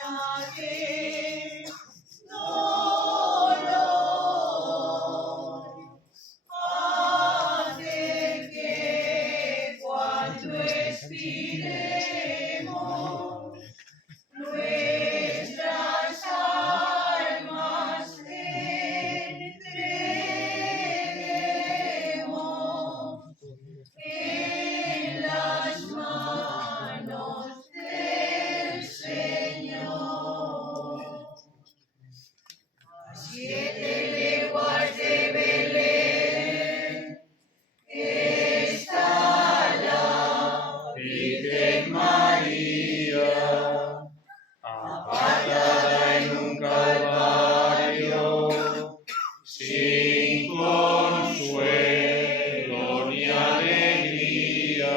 mensaje, dolor, hace que cuando expiremos nuestras almas entreguemos en las manos del Señor. A 7 leguas de Belén está la Virgen María, apartada en un calvario, sin consuelo ni alegría.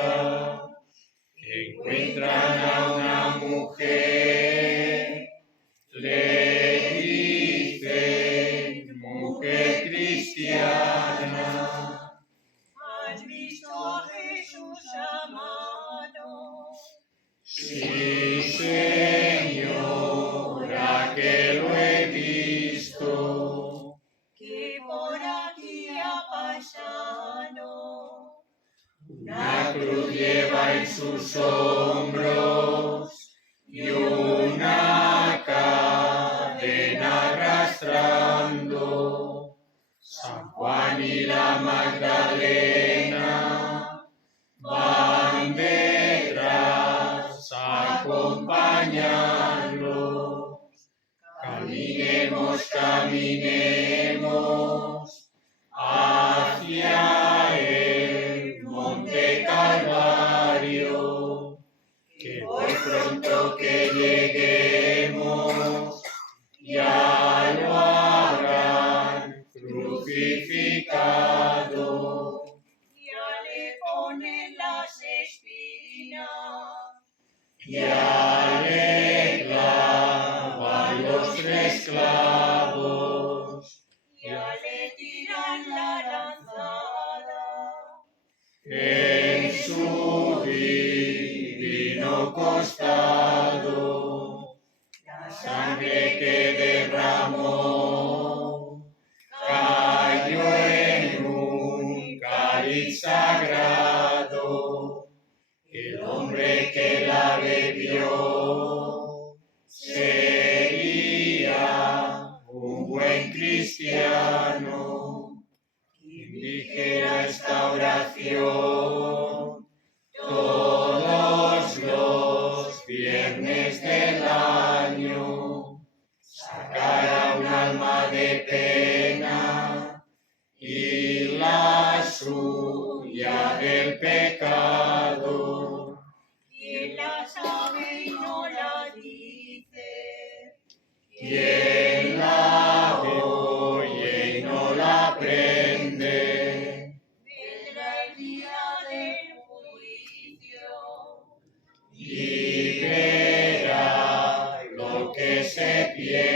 Encuentran a una mujer, le dicen, mujer cristiana, ¿has visto a Jesús amado? Sí, Señora, que lo he visto, que por aquí ha pasado. Una cruz lleva en sus hombros y una cadena arrastrando. San Juan y la Magdalena van detrás a acompañarlo. Caminemos, caminemos hacia el monte Calvario, que por pronto que lleguemos ya lo habrán crucificado. Ya le ponen las espinas, ya le clavan los 3 clavos, ya le tiran la lanzada. En su divino costado, la sangre que derramó cayó en un cáliz sagrado. El hombre que la bebió sería un buen cristiano. Quien dijera esta oración todos los viernes del año, sacará un alma de pena y la suya del pecado. ¿Quién la sabe y no la dice? ¿Quién la oye y no la aprende? Vendrá el día del juicio y verá lo que se pierde.